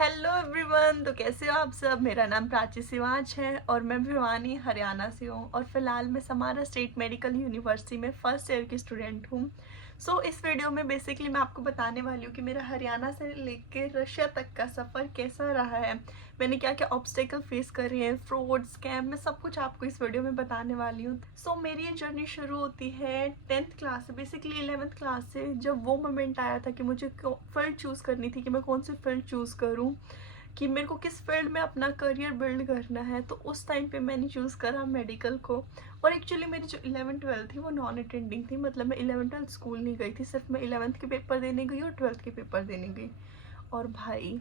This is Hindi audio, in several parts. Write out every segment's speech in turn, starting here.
Hello everyone. तो कैसे हो आप सब। मेरा नाम प्राची सिवाच है और मैं भिवानी हरियाणा से हूँ और फिलहाल मैं समारा स्टेट मेडिकल यूनिवर्सिटी में फर्स्ट ईयर की स्टूडेंट हूँ। इस वीडियो में बेसिकली मैं आपको बताने वाली हूँ कि मेरा हरियाणा से लेकर रशिया तक का सफ़र कैसा रहा है, मैंने क्या क्या ऑब्स्टेकल फेस करे हैं, फ्रॉड स्कैम, मैं सब कुछ आपको इस वीडियो में बताने वाली हूँ। मेरी ये जर्नी शुरू होती है 10th क्लास से, बेसिकली 11th क्लास से, जब वो मोमेंट आया था कि मुझे फील्ड चूज़ करनी थी कि मैं कौन सी फील्ड चूज़ करूँ, कि मेरे को किस फील्ड में अपना करियर बिल्ड करना है। तो उस टाइम पे मैंने चूज़ करा मेडिकल को। और एक्चुअली मेरी जो 11th-12th थी वो नॉन अटेंडिंग थी, मतलब मैं 11th-12th स्कूल नहीं गई थी, सिर्फ मैं 11th के पेपर देने गई और 12th के पेपर देने गई। और भाई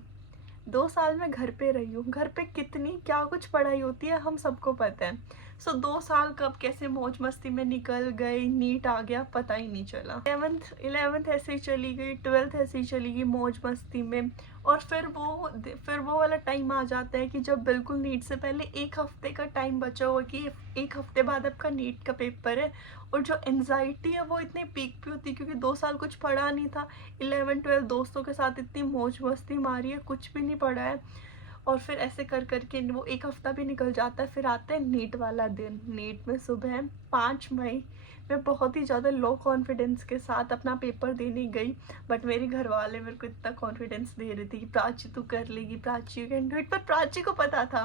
2 साल मैं घर पे रही हूँ। घर पे कितनी क्या कुछ पढ़ाई होती है हम सबको पता है। 2 साल कब कैसे मौज मस्ती में निकल गई, नीट आ गया पता ही नहीं चला। 11th ऐसे ही चली गई, 12th ऐसे ही चली गई मौज मस्ती में। और फिर वो वाला टाइम आ जाता है कि जब बिल्कुल नीट से पहले 1 हफ्ते का टाइम बचा हुआ कि 1 हफ्ते बाद आपका नीट का पेपर है। और जो एनजाइटी है वो इतनी पीक पे होती है क्योंकि 2 साल कुछ पढ़ा नहीं था। 11 12 दोस्तों के साथ इतनी मौज मस्ती मारी है, कुछ भी नहीं पढ़ा है। और फिर ऐसे कर करके वो 1 हफ्ता भी निकल जाता है। फिर आता है नीट वाला दिन। नीट में सुबह 5 मई मैं बहुत ही ज़्यादा लो कॉन्फिडेंस के साथ अपना पेपर देने गई। बट मेरे घर वाले मेरे को इतना कॉन्फिडेंस दे रहे थे कि प्राची तू कर लेगी, Prachi you can do it. पर प्राची को पता था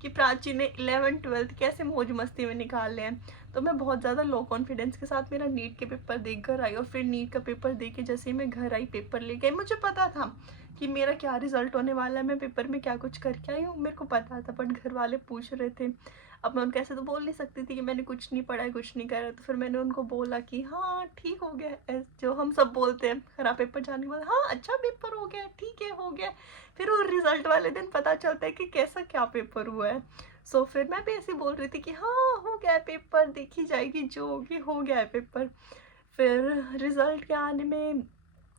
कि प्राची ने 11 12 कैसे मौज मस्ती में निकाले हैं। तो मैं बहुत ज़्यादा लो कॉन्फिडेंस के साथ मेरा नीट के पेपर देख कर आई। और फिर नीट का पेपर दे के जैसे ही मैं घर आई, पेपर लेके आई, मुझे पता था कि मेरा क्या रिजल्ट होने वाला है, मैं पेपर में क्या कुछ करके आई हूँ, मेरे को पता था। बट घर वाले पूछ रहे थे, अब मैं उनको ऐसे तो बोल नहीं सकती थी कि मैंने कुछ नहीं पढ़ा है, कुछ नहीं करा। तो फिर मैंने उनको बोला कि हाँ ठीक हो गया, जो हम सब बोलते हैं खराब पेपर जाने के बाद, हाँ अच्छा पेपर हो गया, ठीक है हो गया। फिर वो रिजल्ट वाले दिन पता चलता है कि कैसा क्या पेपर हुआ है। फिर मैं भी ऐसे बोल रही थी कि हाँ हो गया है पेपर, देखी जाएगी जो होगी, हो गया है पेपर। फिर रिजल्ट के आने में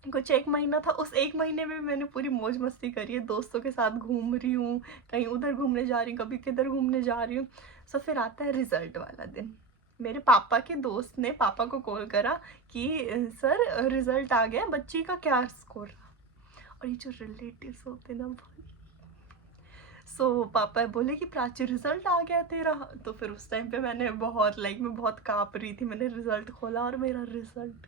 कुछ 1 महीना था। उस 1 महीने में मैंने पूरी मौज मस्ती करी है, दोस्तों के साथ घूम रही हूँ, कहीं उधर घूमने जा रही हूँ, कभी किधर घूमने जा रही हूँ। फिर आता है रिजल्ट वाला दिन। मेरे पापा के दोस्त ने पापा को कॉल करा कि सर रिजल्ट आ गया, बच्ची का क्या स्कोर रहा। और ये जो रिलेटिव्स होते ना भाई, पापा बोले कि प्राची रिजल्ट आ गया तेरा। तो फिर उस टाइम पे मैंने बहुत मैं बहुत काँप रही थी। मैंने रिजल्ट खोला और मेरा रिजल्ट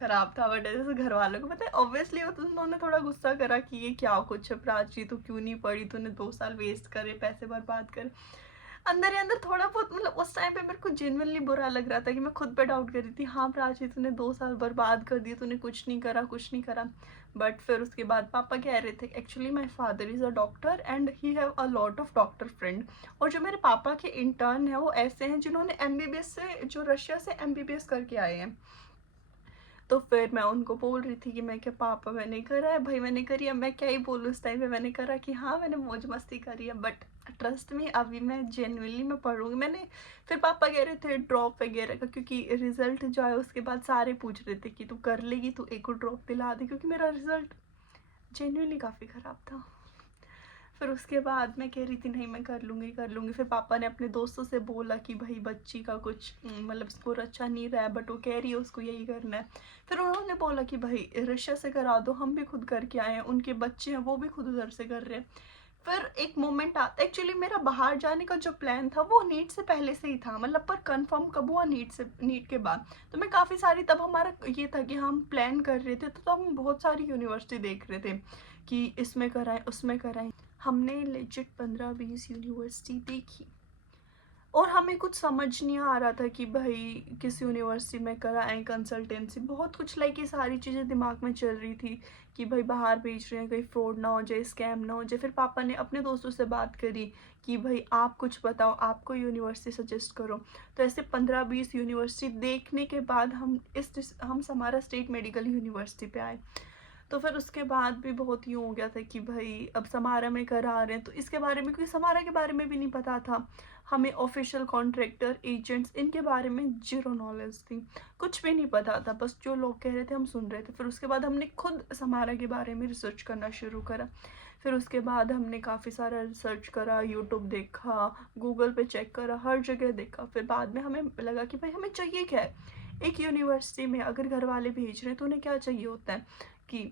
खराब था। बट जैसे घर वालों को पता है ऑब्वियसली वो तो उन्होंने थोड़ा गुस्सा करा कि ये क्या कुछ है प्राची, तो क्यों नहीं पढ़ी, तूने 2 साल वेस्ट करे, पैसे बर्बाद कर। अंदर ही अंदर थोड़ा बहुत, मतलब उस टाइम पे मेरे को जेन्युइनली बुरा लग रहा था कि मैं खुद पे डाउट कर रही थी, हाँ प्राची तूने 2 साल बर्बाद कर दिए, तूने कुछ नहीं करा, कुछ नहीं करा। बट फिर उसके बाद पापा कह रहे थे, actually my father is a doctor and he have a lot of doctor friend. और जो मेरे पापा के इंटर्न है वो ऐसे हैं जिन्होंने एमबीबीएस से, जो रशिया से एमबीबीएस करके आए हैं। तो फिर मैं उनको बोल रही थी कि मैं क्या पापा मैंने करा है, भाई मैंने करी है, मैं क्या ही बोलूँ। उस टाइम पे मैंने करा कि हाँ मैंने मौज मस्ती करी है। बट ट्रस्ट में अभी मैं जेन्युइनली मैं पढ़ूँगी। मैंने फिर पापा कह रहे थे ड्रॉप वगैरह का, क्योंकि रिजल्ट जो है उसके बाद सारे पूछ रहे थे कि तू कर लेगी, तू एक को ड्रॉप दिला दे, क्योंकि मेरा रिजल्ट जेन्युइनली काफ़ी ख़राब था। फिर उसके बाद मैं कह रही थी नहीं मैं कर लूँगी कर लूँगी। फिर पापा ने अपने दोस्तों से बोला कि भाई बच्ची का कुछ मतलब स्कोर अच्छा नहीं रहा है, बट वो कह रही है उसको यही करना है। फिर उन्होंने बोला कि भाई रशिया से करा दो, हम भी खुद करके आए हैं, उनके बच्चे हैं वो भी खुद उधर से कर रहे हैं। फिर एक मोमेंट आता, एक्चुअली मेरा बाहर जाने का जो प्लान था वो नीट से पहले से ही था, मतलब पर कंफर्म कब हुआ, नीट के बाद। तो मैं काफ़ी सारी, तब हमारा ये था कि हम प्लान कर रहे थे, तो तब हम बहुत सारी यूनिवर्सिटी देख रहे थे कि इसमें कराएं उसमें कराएं। हमने लेजिट 15-20 यूनिवर्सिटी देखी और हमें कुछ समझ नहीं आ रहा था कि भाई किस यूनिवर्सिटी में कराएं, कंसल्टेंसी, बहुत कुछ ये सारी चीज़ें दिमाग में चल रही थी कि भाई बाहर भेज रहे हैं, कहीं फ्रॉड ना हो जाए, स्कैम ना हो जाए। फिर पापा ने अपने दोस्तों से बात करी कि भाई आप कुछ बताओ, आपको यूनिवर्सिटी सजेस्ट करो। तो ऐसे 15-20 यूनिवर्सिटी देखने के बाद हम समारा स्टेट मेडिकल यूनिवर्सिटी पे आए। तो फिर उसके बाद भी बहुत यूँ हो गया था कि भाई अब समारा में करा रहे हैं, तो इसके बारे में, क्योंकि समारा के बारे में भी नहीं पता था हमें, ऑफिशियल कॉन्ट्रैक्टर एजेंट्स इनके बारे में जीरो नॉलेज थी, कुछ भी नहीं पता था, बस जो लोग कह रहे थे हम सुन रहे थे। फिर उसके बाद हमने खुद समारा के बारे में रिसर्च करना शुरू करा। फिर उसके बाद हमने काफ़ी सारा रिसर्च करा, यूट्यूब देखा, गूगल पे चेक करा, हर जगह देखा। फिर बाद में हमें लगा कि भाई हमें चाहिए क्या है। एक यूनिवर्सिटी में अगर घर वाले भेज रहे हैं तो उन्हें क्या चाहिए होता है कि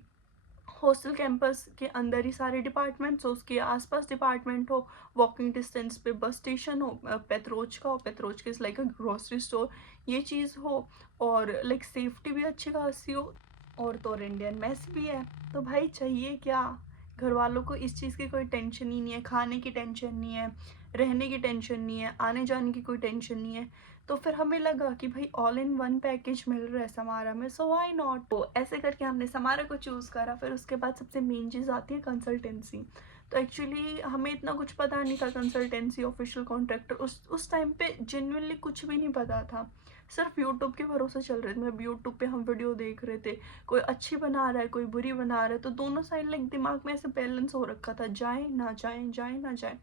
हॉस्टल कैंपस के अंदर ही सारे डिपार्टमेंट्स हो, उसके आसपास डिपार्टमेंट हो, वॉकिंग डिस्टेंस पे बस स्टेशन हो, पेत्रोज का हो, पेत्रोज के लाइक अ ग्रोसरी स्टोर, ये चीज़ हो, और लाइक सेफ्टी भी अच्छी खासी हो, और तो और इंडियन मेस भी है। तो भाई चाहिए क्या, घर वालों को इस चीज़ की कोई टेंशन ही नहीं है, खाने की टेंशन नहीं है, रहने की टेंशन नहीं है, आने जाने की कोई टेंशन नहीं है। तो फिर हमें लगा कि भाई ऑल इन वन पैकेज मिल रहा है समारा में, सो व्हाई नॉट। तो ऐसे करके हमने समारा को चूज़ करा। फिर उसके बाद सबसे मेन चीज़ आती है कंसल्टेंसी। तो एक्चुअली हमें इतना कुछ पता नहीं था, कंसल्टेंसी, ऑफिशियल कॉन्ट्रैक्टर, उस टाइम पे जेन्युइनली कुछ भी नहीं पता था। सिर्फ यूट्यूब के भरोसे चल रहे थे, मतलब यूट्यूब पे हम वीडियो देख रहे थे, कोई अच्छी बना रहा है, कोई बुरी बना रहा है, तो दोनों साइड लाइक दिमाग में ऐसे बैलेंस हो रखा था, जाए ना जाए, जाए ना जाए।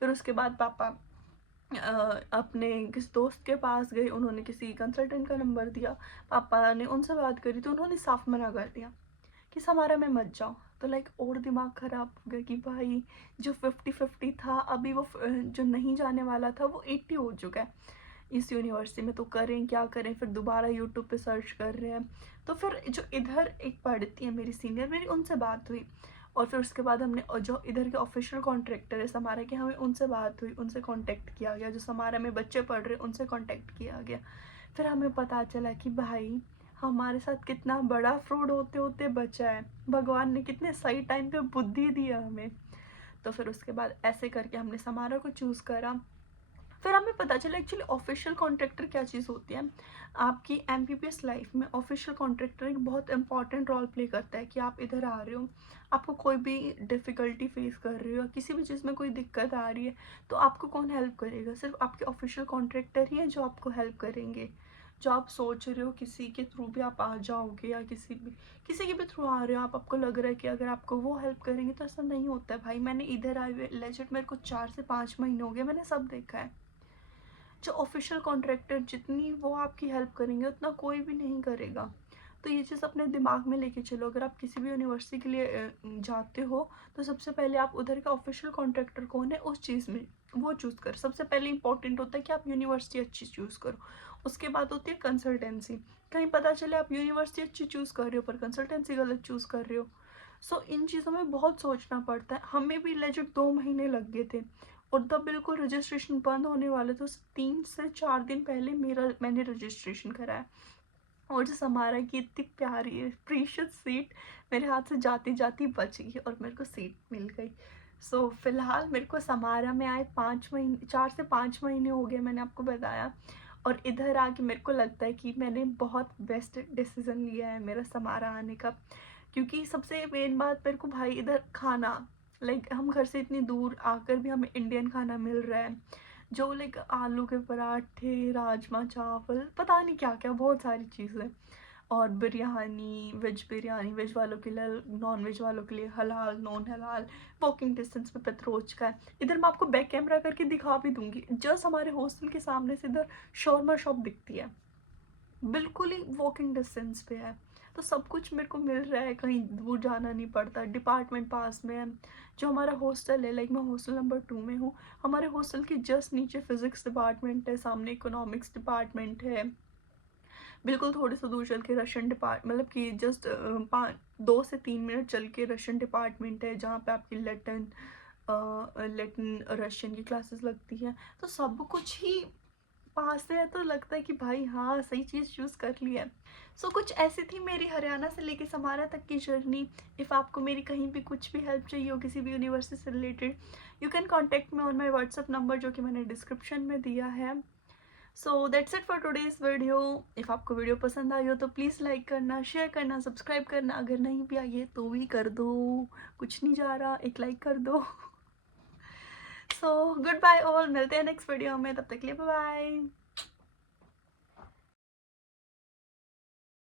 फिर उसके बाद पापा अपने किसी दोस्त के पास गए, उन्होंने किसी कंसल्टेंट का नंबर दिया, पापा ने उनसे बात करी तो उन्होंने साफ मना कर दिया कि समारा में मत जाओ। तो लाइक और दिमाग ख़राब हो गया कि भाई जो 50-50 था, अभी वो जो नहीं जाने वाला था वो 80 हो चुका है इस यूनिवर्सिटी में। तो करें क्या करें, फिर दोबारा यूट्यूब पे सर्च कर रहे हैं। तो फिर जो इधर एक पढ़ती है मेरी सीनियर, मेरी उनसे बात हुई, और फिर उसके बाद हमने जो इधर के ऑफिशियल कॉन्ट्रैक्टर है समारा के, हमें उनसे बात हुई, उनसे कांटेक्ट किया गया, जो समारा में बच्चे पढ़ रहे उनसे कांटेक्ट किया गया। फिर हमें पता चला कि भाई हमारे साथ कितना बड़ा फ्रॉड होते होते बचा है, भगवान ने कितने सही टाइम पे बुद्धि दिया हमें। तो फिर उसके बाद ऐसे करके हमने समारा को चूज़ करा। फिर हमें पता चला एक्चुअली ऑफिशियल कॉन्ट्रैक्टर क्या चीज़ होती है। आपकी एमबीबीएस लाइफ में ऑफिशियल कॉन्ट्रैक्टर एक बहुत इंपॉर्टेंट रोल प्ले करता है कि आप इधर आ रहे हो, आपको कोई भी डिफ़िकल्टी फेस कर रहे हो, किसी भी चीज़ में कोई दिक्कत आ रही है, तो आपको कौन हेल्प करेगा? सिर्फ आपके ऑफिशियल कॉन्ट्रैक्टर ही हैं जो आपको हेल्प करेंगे। जो आप सोच रहे हो किसी के थ्रू भी आप आ जाओगे, या किसी के भी थ्रू आ रहे हो, आपको लग रहा है कि अगर आपको वो हेल्प करेंगे, तो ऐसा नहीं होता है भाई। मैंने इधर आए हुए लेजिट मेरे को 4 से 5 महीने हो गए, मैंने सब देखा है। जो ऑफिशियल कॉन्ट्रैक्टर जितनी वो आपकी हेल्प करेंगे, उतना कोई भी नहीं करेगा। तो ये चीज़ अपने दिमाग में लेके चलो, अगर आप किसी भी यूनिवर्सिटी के लिए जाते हो, तो सबसे पहले आप उधर का ऑफिशियल कॉन्ट्रैक्टर कौन है उस चीज़ में वो चूज़ कर। सबसे पहले इंपॉर्टेंट होता है कि आप यूनिवर्सिटी अच्छी चूज़ करो। उसके बाद होती है कंसल्टेंसी। कहीं पता चले आप यूनिवर्सिटी अच्छी चूज़ कर रहे हो पर कंसल्टेंसी गलत चूज़ कर रहे हो। सो इन चीज़ों में बहुत सोचना पड़ता है। हमें भी लेजिट 2 महीने लग गए थे, और तब बिल्कुल रजिस्ट्रेशन बंद होने वाले थे, 3 से 4 दिन पहले मैंने रजिस्ट्रेशन कराया। और जो समारा की इतनी प्यारी है प्रीशियस सीट मेरे हाथ से जाती जाती बच गई, और मेरे को सीट मिल गई। सो फिलहाल मेरे को समारा में आए 5 महीने, 4 से 5 महीने हो गए, मैंने आपको बताया। और इधर आके मेरे को लगता है कि मैंने बहुत बेस्ट डिसीज़न लिया है मेरा समारा आने का। क्योंकि सबसे मेन बात मेरे को भाई इधर खाना, लाइक हम घर से इतनी दूर आकर भी हमें इंडियन खाना मिल रहा है, जो लाइक आलू के पराठे, राजमा चावल, पता नहीं क्या क्या, बहुत सारी चीज़ें, और बिरयानी, वेज वालों के लिए, नॉन वेज वालों के लिए हलाल, नॉन हलाल, वॉकिंग डिस्टेंस पे पेथरोज का है। इधर मैं आपको बैक कैमरा करके दिखा भी दूंगी, जस्ट हमारे हॉस्टल के सामने से इधर शॉर्मा शॉप दिखती है, बिल्कुल ही वॉकिंग डिस्टेंस पे है। तो सब कुछ मेरे को मिल रहा है, कहीं दूर जाना नहीं पड़ता, डिपार्टमेंट पास में है। जो हमारा हॉस्टल है, लाइक मैं हॉस्टल नंबर 2 में हूँ, हमारे हॉस्टल के जस्ट नीचे फिजिक्स डिपार्टमेंट है, सामने इकोनॉमिक्स डिपार्टमेंट है, बिल्कुल थोड़ी सी दूर चल के रशियन डिपार्ट, मतलब कि जस्ट 2 से 3 मिनट चल के रशियन डिपार्टमेंट है, जहाँ पे आपकी लेटिन रशियन की क्लासेस लगती हैं। तो सब कुछ ही पास से है, तो लगता है कि भाई हाँ सही चीज़ चूज़ कर लिया है। सो कुछ ऐसी थी मेरी हरियाणा से लेके समारा तक की जर्नी। इफ़ आपको मेरी कहीं भी कुछ भी हेल्प चाहिए हो किसी भी यूनिवर्सिटी से related, you can contact me on my WhatsApp number, जो कि मैंने डिस्क्रिप्शन में दिया है। So that's it for today's video. If आपको वीडियो पसंद आई हो तो प्लीज़ लाइक करना, शेयर करना, सब्सक्राइब करना। अगर नहीं भी आई है तो भी कर दो, कुछ नहीं जा रहा, एक लाइक कर दो। सो गुड बाय ऑल, मिलते हैं नेक्स्ट वीडियो में, तब तक के लिए बाय बाय।